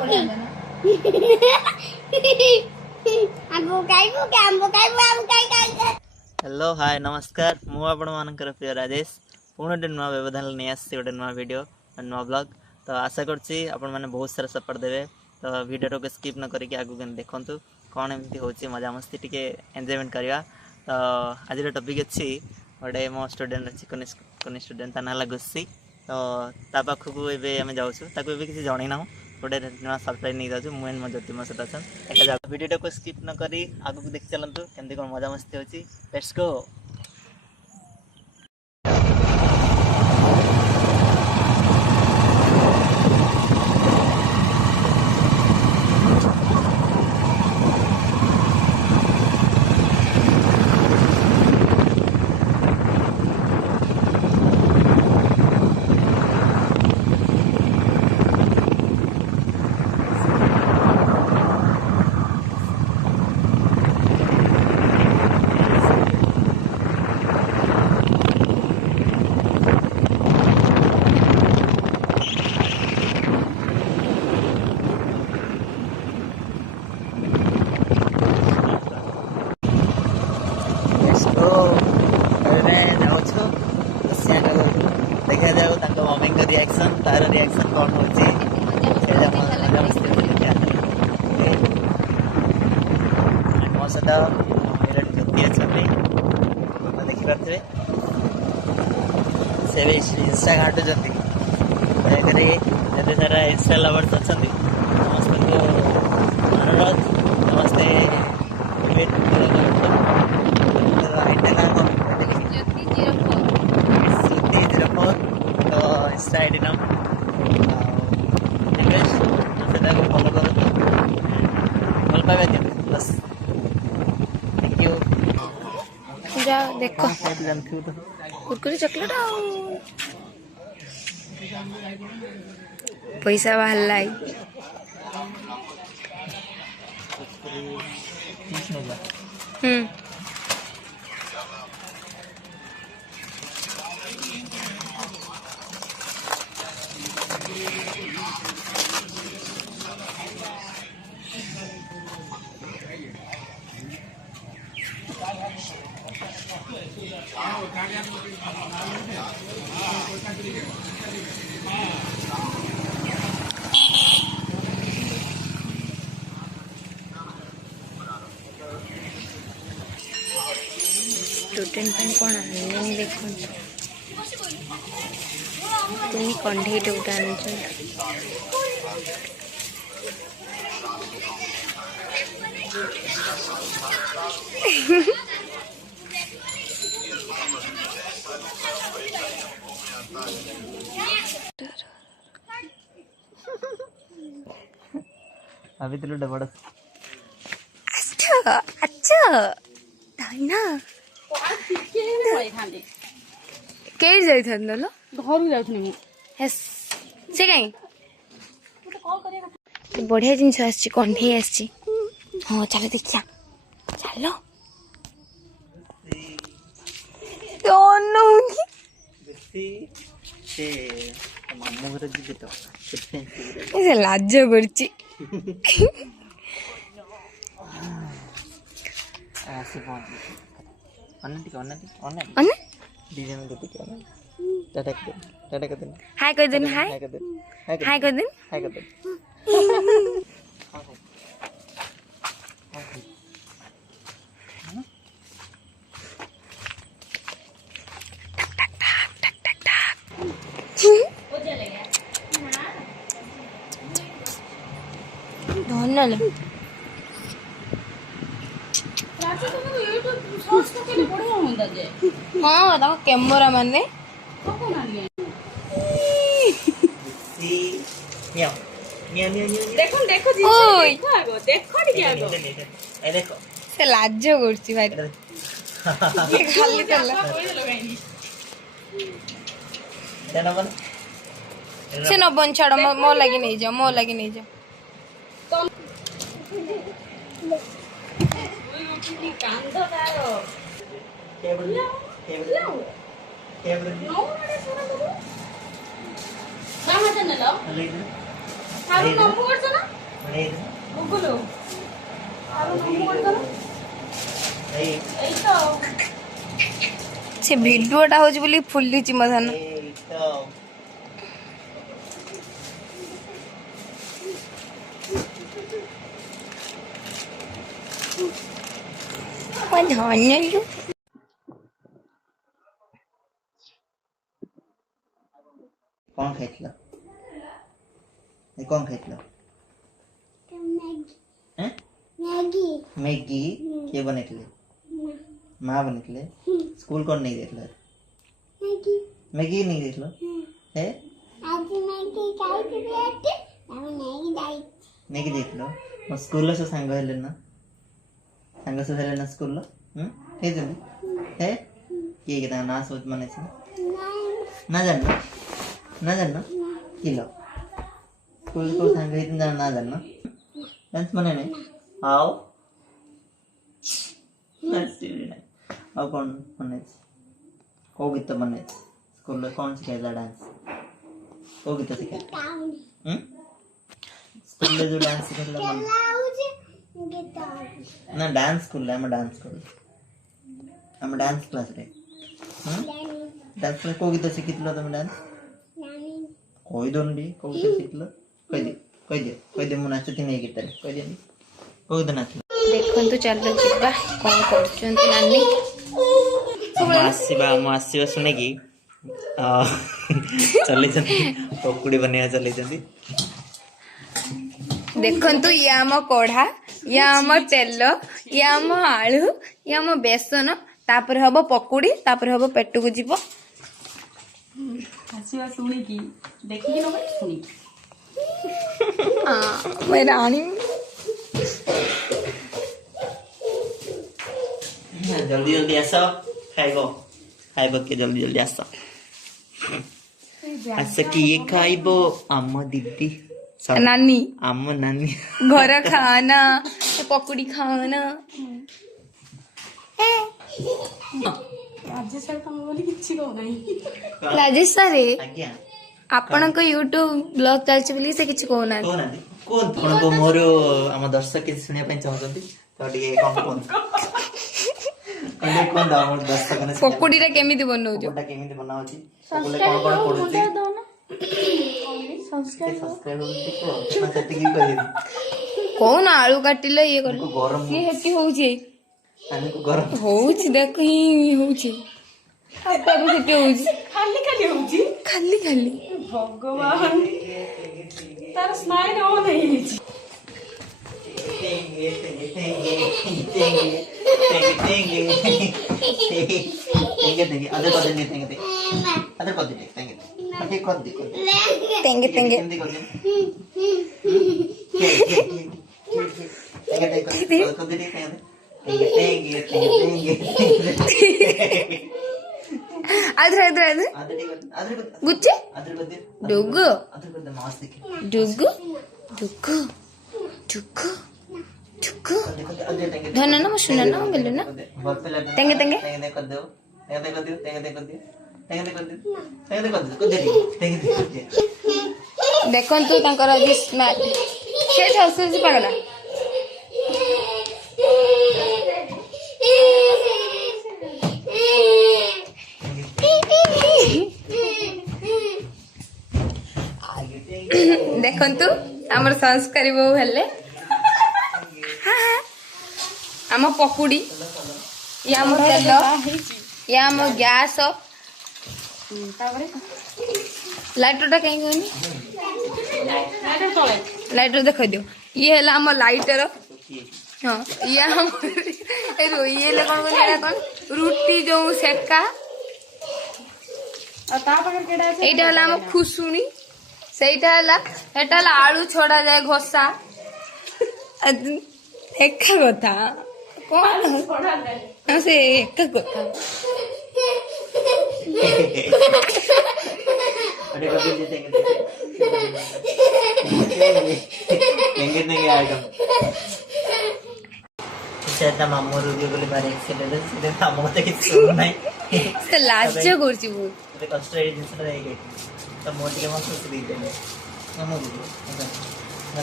Hello hi नमस्कार मु आपण मानकर प्रिय राजेश पुणे नुआ व्यवधान नहीं आसी गोटे नुआ वीडियो नुआ ब्लॉग तो आशा करछि आपण माने बहुत सारा सपोर्ट देबे तो वीडियो को स्किप न करके आगु के देखंतु कौन एमती होची मजा मस्ती टिके एंजॉयमेंट करवा तो आज टॉपिक अच्छी गोटे मो स्टूडेंट अच्छी कोनी स्टूडेंट ता नाला गुस्सी तो ता पाखकू एबे हम जाउछु ताको एबे किसी जणै ना गोटे नुआ सरप्राइज नहीं जाउछु मुन म ज्योति म सहित अछन एका जा वीडियो को स्किप न करी आगु देख चलंतु केमती कोन मजा मस्ती होची लेट्स गो देखा जाओ मम्मी का रिएक्शन तार रिएक्शन कौन हो मो सहित मेरे ज्योति अच्छा देखिपे से इंस्टा घाटुंट दयाकोरी जिते सारा इंस्टा लवर्स अच्छा समस्त अनुरोध समस्ते इंस्टा आईडी नाम फॉलो करो भल पाइबा दियो बस थैंक यू जाओ देखो कुरकुरी चॉकलेट पैसा बाहर लाई स्टूडेंट कौन आने देखो तुम कंढे टूटा अभी तो लुड़ा बड़ा अच्छा अच्छा ना केड़ी जाई थन लो घर जाउथनी हेस से काई बढ़िया जिनस आछि कंढे आछि हां चलो देखिया चलो दोनों से मामू घर जी तो ऐसे लाज करछि आसे पहुंच अन्ना डीजे में देती क्या टाटा कर देना हाय कर देना हाय कर देना हाय कर देना धन्यवाद हाँ ताको कैमरा माने देखो देखो जी ओए देखो ठीक आगो ए देखो से लाज करछि भाई ये खाली चला देना बन से न बन छाड़ मो लगी नहीं जा मो लगी नहीं जा कांद तारो टेबल नो मामा चल लो ହାରୁ ନମ୍ବୁ କରୁଛ ନା ଏଇ ଗୁଗୁଲୁ ହାରୁ ନମ୍ବୁ କରୁଛ ନା ଏଇ ଏଇ ତ ସେ ଭିଡିଓଟା ହଉଛି ବୋଲି ଫୁଲିଛି ମୋ ଧାନ। ଏଇ ତ ମୋ ଧନରୁ କଣ ଖାଇଥିଲ? କଣ ଖାଇଥିଲ? मैगी किए बनेଥିଲେ? माँ बनेଥିଲେ? स्कूल कौन नहीं देखला? मैगी नहीं देखला? है? मैगी देखलो? ମୋ ସ୍କୁଲ ସହ ସାଙ୍ଗ ହେଲେ ନା? ସାଙ୍ଗ ସହ ହେଲେ ନା ସ୍କୁଲ? ହେଇଛନ୍ତି? ହେ? କିଏ କିଏ ତାଙ୍କ ନାଁ ସବୁ ମାନେ ଅଛି? ନା ଜାଣିନ? ନା ଜାଣିନ? କିଲୋ? ସ୍କୁଲ କୋଉ ସାଙ୍ଗ ହେଇଛନ୍ତି ତାଙ୍କ ନାଁ ଜାଣିନ? ଜାଣିଛ ମାନେ ନାହିଁ? ଆଉ? ଆଉ କଣ ବନେଇଛି? କୋଉ ଗୀତ ବନେଇଛି? ସ୍କୁଲରେ କଣ ଶିଖାଇଲା ଡାନ୍ସ? କୋଉ ଗୀତ ଶିଖାଇଲା? ସ୍କୁଲରେ ଯୋଉ ଡାନ୍ସ ଶିଖାଇଲା ନା ଡାନ୍ସ ସ୍କୁଲରେ ଆମ ଡାନ୍ସ ସ୍କୁଲ ଆମ ଡାନ୍ସ କ୍ଲାସରେ ଡାନ୍ସ କ୍ଲାସ କୋଉ ଗୀତ ଶିଖିଥିଲ ତମେ ଡାନ୍ସ? କହିଦଉନି କୋଉ ଗୀତ ଶିଖିଥିଲ? କହିଦିଅ ମୁଁ ନାଚୁଥିମି ଏଇ ଗୀତରେ କହିଦିଅନି କୋଉ ଗୀତ ନାଚିଲ? ଦେଖନ୍ତୁ ଚାଲ ଯିବା କଣ କରୁଛନ୍ତି ନାନୀ। ମୁଁ ଆସିବା ଶୁଣିକି ଚଲେଇଛନ୍ତି ପକୁଡ଼ି ବନେଇବା ଚଲେଇଛନ୍ତି। ଦେଖନ୍ତୁ ଇଏ ଆମ କଢା, ଇଏ ଆମ ତେଲ, ଇଏ ଆମ ଆଳୁ, ଇଏ ଆମ ବେସନ, ତାପରେ ହବ ପକୁଡି, ତାପରେ ହବ ପେଟକୁ ଯିବ। ଆସିବା ଶୁଣିକି ଦେଖିକି ନ ଭାଇ ଶୁଣିକି ରାଣୀ ଜଲ୍ଦି ଜଲ୍ଦି ଆସ ଖାଇବ କିଏ ଜଲ୍ଦି ଆସ କିଏ ଖାଇବ? ଆମ ଦିଦି ନାନୀ ଆମ ନାନୀ ଘର ଖାନା ପକୁଡି ଖାନା। ରାଜେଶ ସାର୍ ତମ ବୋଲି କିଛି କହୁନାହିଁ। ରାଜେଶ ସାର୍ ଆଜ୍ଞା ଆପଣଙ୍କ ୟୁଟ୍ୟୁବ ବ୍ଲଗ ଚାଲିଛି ବୋଲି ସେ କିଛି କହୁନାହାନ୍ତି। କହୁନାହାନ୍ତି କୁହନ୍ତୁ ଆପଣଙ୍କୁ ମୋର ଆମ ଦର୍ଶକ କିଛି ଶୁଣିବା ପାଇଁ ଚାହୁଁଛନ୍ତି ତ ଟିକେ କଣ କୁହନ୍ତୁ କୁହନ୍ତୁ ଆମ ଦର୍ଶକ ପକୁଡିଟା କେମିତି ବନଉଛୁ? ପକୁଡିଟା କେମିତି ବନା ହଉଛି କଣ କଣ ପଡୁଛି ସେତିକି କହିବି କହୁନ ଆଳୁ କାଟିଲେ ଇଏ କଲେ ଗରମ ଇଏ ହେତି ହଉଛି ଗରମ ହଉଛି ଦେଖ ହିଁ ହଉଛି ସେଠି ହଉଛି ଖାଲି ଖାଲି ହଉଛି ଖାଲି ଖାଲି ଭଗବାନ ତାର ସ୍ମାଇଲ ଅନ୍ ହେଇଯାଇଛି। ತೆಂಗೆ ತೆಂಗೆ ಅದ್ರ ಅದ್ರ ಅದ್ರ ಗುಚ್ಚೆ ಡುಗ್ಗು ಡುಗ್ಗು ಡುಗ್ಗು ಡುಗ್ಗು ಡುಗ್ಗು ಧನನ ಮಶುನನ ಬೆಲ್ಲನ ತೆಂಗೆ ತೆಂಗೆ ଦେଖନ୍ତୁ ତାଙ୍କର ଆଜି ସେ ପାଗଲା ଦେଖନ୍ତୁ ଆମର ସଂସ୍କାରୀ ବୋଉ ହେଲେ ଆମ ପକୁଡି ଇଏ ଆମ ତେଲ ଇଏ ଆମ ଗ୍ୟାସ ତାପରେ ଲାଇଟରଟା କାହିଁକି କହିନି ଲାଇଟର ଦେଖାଇ ଦିଅ ଇଏ ହେଲା ଆମ ଲାଇଟର ହଁ ଇଏ ଆମ ଇଏ ହେଲେ କଣ କହିଲେ ଏଇଟା କଣ ରୁଟି ଯୋଉ ସେକା ଆଉ ତା ପାଖରେ କେଡା ଅଛି এইটা ହେଲା ଆମ ଖୁସୁଣି ସେଇଟା ହେଲା ଏଟା ହେଲା ଆଳୁ ଛଡା ଯାଏ ଘଷା ଏକା କଥା କଣ ସେ ଏକା କଥା ମାମୁଁ ରୋଗୀ ବୋଲି ଭାରି ଏକ୍ସିଡେଣ୍ଟ ଆମ କଥା କିଛି ଶୁଣୁନାହିଁ ସେ ଲାଜ କରୁଛି ବହୁତ କଷ୍ଟ ଏଇ ଜିନିଷଟା ହେଇଯାଇଛି ତ ମୁଁ ଟିକେ ମୋ ଖୁସି ଦେଇଦେଲି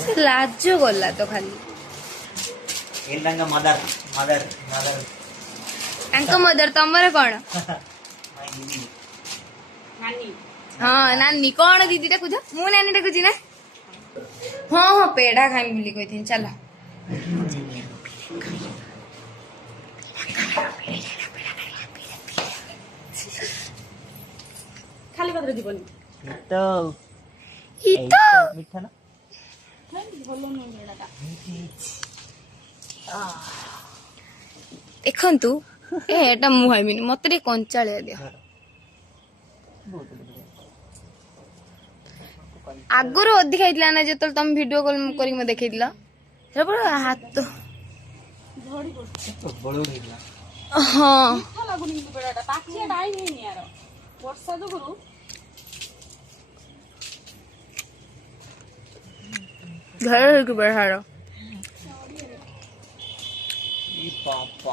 ସେ ଲାଜ ଗଲା ତ ଖାଲି ఏంటంగా మదర్ మదర్ మదర్ ତାଙ୍କ ମଦର ତମର କଣ ହଁ ନାନୀ କଣ ଦିଦି ଡାକୁଛ ମୁଁ ନାନୀ ଡାକୁଛି ନା ହଁ ହଁ ପେଡା ଖାଇମି ବୋଲି କହିଥିଲି ଚାଲ ଖାଲି କଥାରେ ଯିବନି ତ ଇତ ମିଠା ନା ଭଲ ନୁହେଁ ଏଇଟା ଦେଖନ୍ତୁ ଏଟା ମୁଁ ଖାଇବିନି ମତେ ଟିକେ କଞ୍ଚାଳିଆ ଦିଅ ଆଗରୁ ଅଧିକା ହେଇଥିଲା ନା ଯେତେବେଳେ ତମେ ଭିଡିଓ କଲ୍ କରିକି ମତେ ଦେଖେଇଥିଲ ସେଟା ପୁରା ହାତ ଝଡି ପଡୁଛି ପ୍ରବଳ ହେଇଥିଲା ହଁ ମିଠା ଲାଗୁନି କିନ୍ତୁ ବେଳାଟା ପାଚିଆ ଡାଇ ହେଇନି ୟାର ବର୍ଷା ଯୋଗୁରୁ ଘର ହେଇକି ବେହାର ଇ ପାପା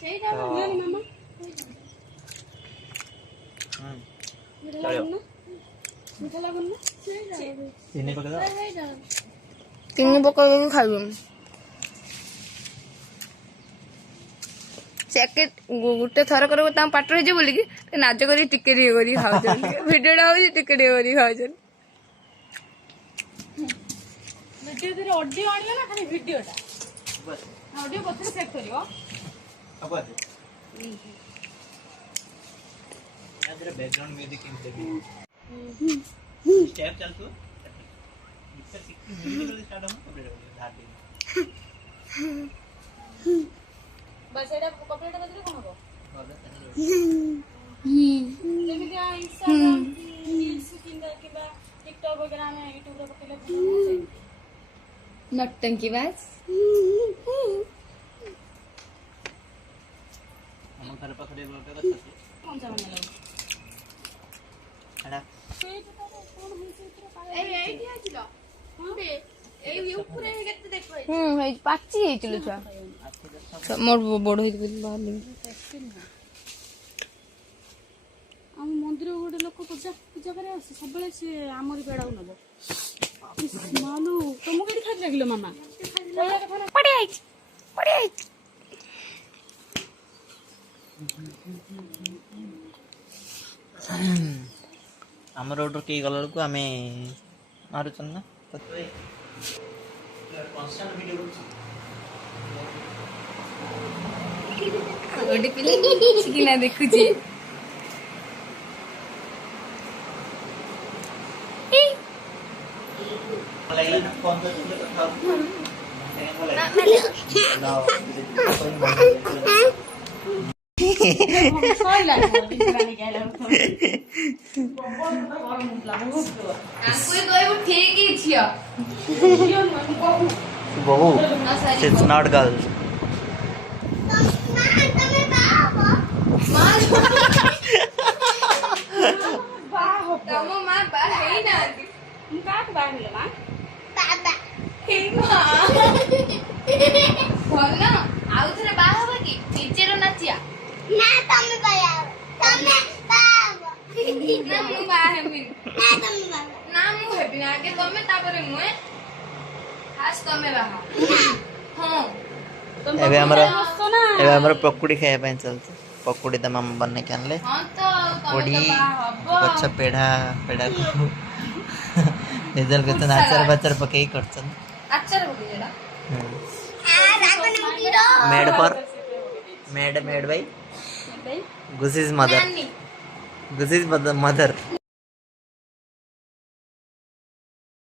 ସେଇଟା ଆମର ହୁଏନି ମାମା ମିଠା ଲାଗୁନି ନା ମିଠା ଲାଗୁନି ନା ଚିନି ପକେଇଦବା ତିନି ପକେଇକି ଖାଇବି ଜ୍ୟାକେଟ ଗୋଟେ ଥର କରିବ ତାଙ୍କ ପାଟରେ ହେଇଯିବ ବୋଲିକି ନାଚ କରି ଟିକେ ଟିକେ କରିକି ଖାଉଛନ୍ତି ଭିଡିଓଟା ହଉଛି ଟିକେ ଟିକେ କରିକି ଖାଉଛନ୍ତି ଭିଡିଓ ଧୀରେ ଅଡିଓ ଆଣିବ ନା ଖାଲି ଭିଡିଓଟା ଅଡିଓ ପଛରେ ସେଭ୍ କରିବ अब आते यार तेरा बैकग्राउंड म्यूजिक इन से भी स्टेप चल तू मिक्सर सिक्की म्यूजिक वाली स्टार्ट हो कपड़े डाल दे बस ଏଇଟା କପଡ଼ାଟା ବଦଲେ କଣ ହବ और ଯେମିତି ଇନଷ୍ଟାଗ୍ରାମ ରିଲ୍ସ କିମ୍ବା ଟିକଟକ୍ वगैरह ଆମେ ୟୁଟ୍ୟୁବରେ ପକେଇଲେ ନଟଙ୍କି ବାସ୍ हम घर पाखरे बोलते करते କଞ୍ଚା ମାନେ ଲାଗୁଛି एडा ସେଇଟା ତ କଣ ହେଇଛି ଏଥିରେ ଏଇଠି ଆସିଲ ଏଇ ଉପରେ କେତେ ଦେଖ ହେଇ ପାଚି ହେଇছিল ଛୁଆ ମୋର ବଡ ହେଇଛି ବାହାରିଲି ଆମ ମନ୍ଦିର ଗୋଟେ ଲୋକ ପୂଜା କରିବା ଆସେ ସବୁବେଳେ ସେ ଆମରି ବେଡାକୁ ନବ ମାଲୁ ତମକୁ କେଠି ଖାଇ ଲାଗିଲ ମାମା ପଡି ଆଇଛି ଆମର ଗୋଟେ କେହି ଗଲା ବେଳକୁ ଆମେ ମାରୁଛନ୍ ନା କନଷ୍ଟାଣ୍ଟ ଭିଡିଓ କରୁଛୁ ଗୋଟେ ପିଲା କିନା ଦେଖୁଛି ଲାଗିଲା ନା ଫୋନ କରିଥିଲେ କଥା ଠିକ ଝିଅ ବହୁ इट्स नॉट गर्ल ତମ ମା ବାହା ହେଇନାହାନ୍ତି ମୁଁ କାହାକୁ ବାହା ହେଲ ମା ଭଲ ଆଉ ଥରେ ବାହା ହବ କି ନିଜର ନାଚିଆ ନା ମୁଁ ବାହା ହେବିନି ନା ମୁଁ ହେବିନି ଆଗେ ତମେ ତାପରେ ମୁଁ ଫାଷ୍ଟ ତମେ ବାହା ହଁ ଏବେ ଆମର ପକୁଡ଼ି ଖାଇବା ପାଇଁ ଚାଲିଛି ପକୁଡ଼ି ତ ମାମା ବନେଇକି ଆଣିଲେ ହଁ ତ ପକୁଡ଼ି ତମେ ତ ବାହା ହବ ଗଛ ପେଡ଼ାକୁ ନିଜର କେତେ ନାଚର ବାଚର ପକେଇ କରୁଛନ୍ତି ଆଚାର ପକେଇଲା मेड बाई गुस इज मदर